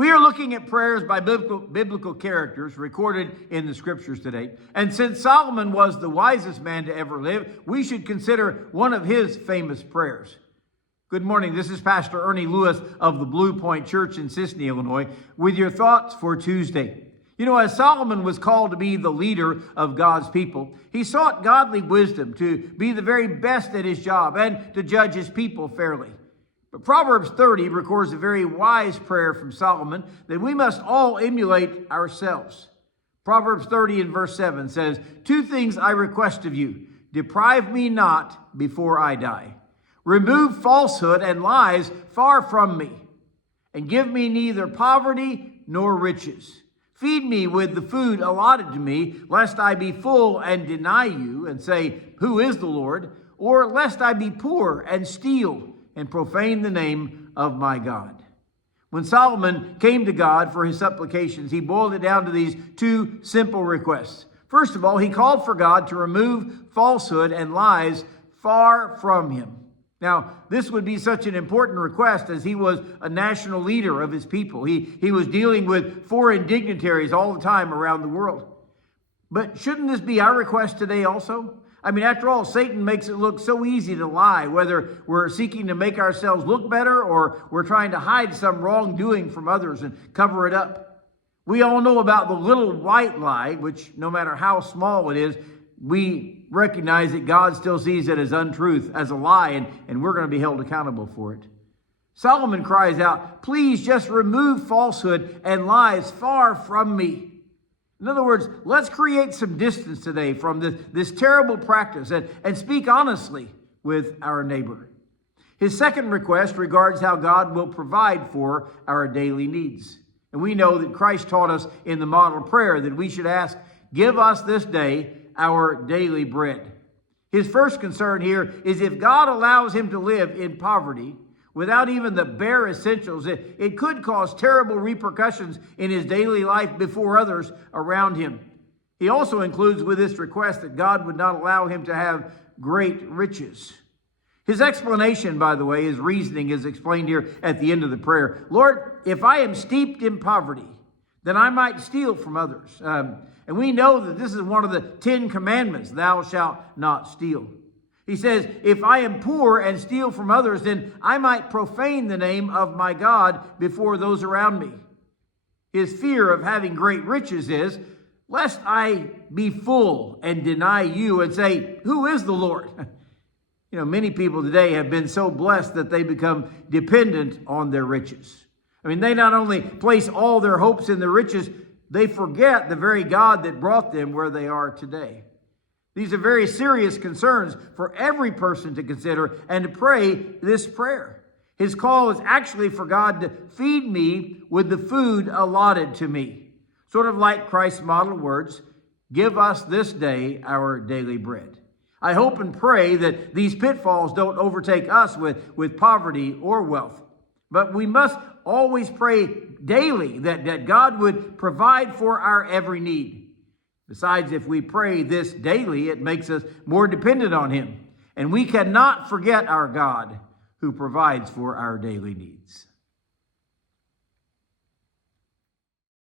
We are looking at prayers by biblical characters recorded in the scriptures today. And since Solomon was the wisest man to ever live, we should consider one of his famous prayers. Good morning. This is Pastor Ernie Lewis of the Blue Point Church in Sisney, Illinois, with your thoughts for Tuesday. You know, as Solomon was called to be the leader of God's people, he sought godly wisdom to be the very best at his job and to judge his people fairly. But Proverbs 30 records a very wise prayer from Solomon that we must all emulate ourselves. Proverbs 30 and verse 7 says, "Two things I request of you, deprive me not before I die. Remove falsehood and lies far from me, and give me neither poverty nor riches. Feed me with the food allotted to me, lest I be full and deny you and say, 'Who is the Lord?' Or lest I be poor and steal and profane the name of my God." When Solomon came to God for his supplications, he boiled it down to these two simple requests. First of all, he called for God to remove falsehood and lies far from him. Now, this would be such an important request as he was a national leader of his people. He was dealing with foreign dignitaries all the time around the world. But shouldn't this be our request today also? I mean, after all, Satan makes it look so easy to lie, whether we're seeking to make ourselves look better or we're trying to hide some wrongdoing from others and cover it up. We all know about the little white lie, which no matter how small it is, we recognize that God still sees it as untruth, as a lie, and we're going to be held accountable for it. Solomon cries out, "Please just remove falsehood and lies far from me." In other words, let's create some distance today from this terrible practice and speak honestly with our neighbor. His second request regards how God will provide for our daily needs. And we know that Christ taught us in the model prayer that we should ask, "Give us this day our daily bread." His first concern here is if God allows him to live in poverty, without even the bare essentials, it could cause terrible repercussions in his daily life before others around him. He also includes with this request that God would not allow him to have great riches. His explanation, by the way, his reasoning is explained here at the end of the prayer. "Lord, if I am steeped in poverty, then I might steal from others." And we know that this is one of the 10 commandments, "Thou shalt not steal." He says, "If I am poor and steal from others, then I might profane the name of my God before those around me." His fear of having great riches is, "Lest I be full and deny you and say, 'Who is the Lord?'" You know, many people today have been so blessed that they become dependent on their riches. I mean, they not only place all their hopes in their riches, they forget the very God that brought them where they are today. These are very serious concerns for every person to consider and to pray this prayer. His call is actually for God to feed me with the food allotted to me. Sort of like Christ's model words, "Give us this day our daily bread." I hope and pray that these pitfalls don't overtake us with poverty or wealth. But we must always pray daily that God would provide for our every need. Besides, if we pray this daily, it makes us more dependent on him. And we cannot forget our God who provides for our daily needs.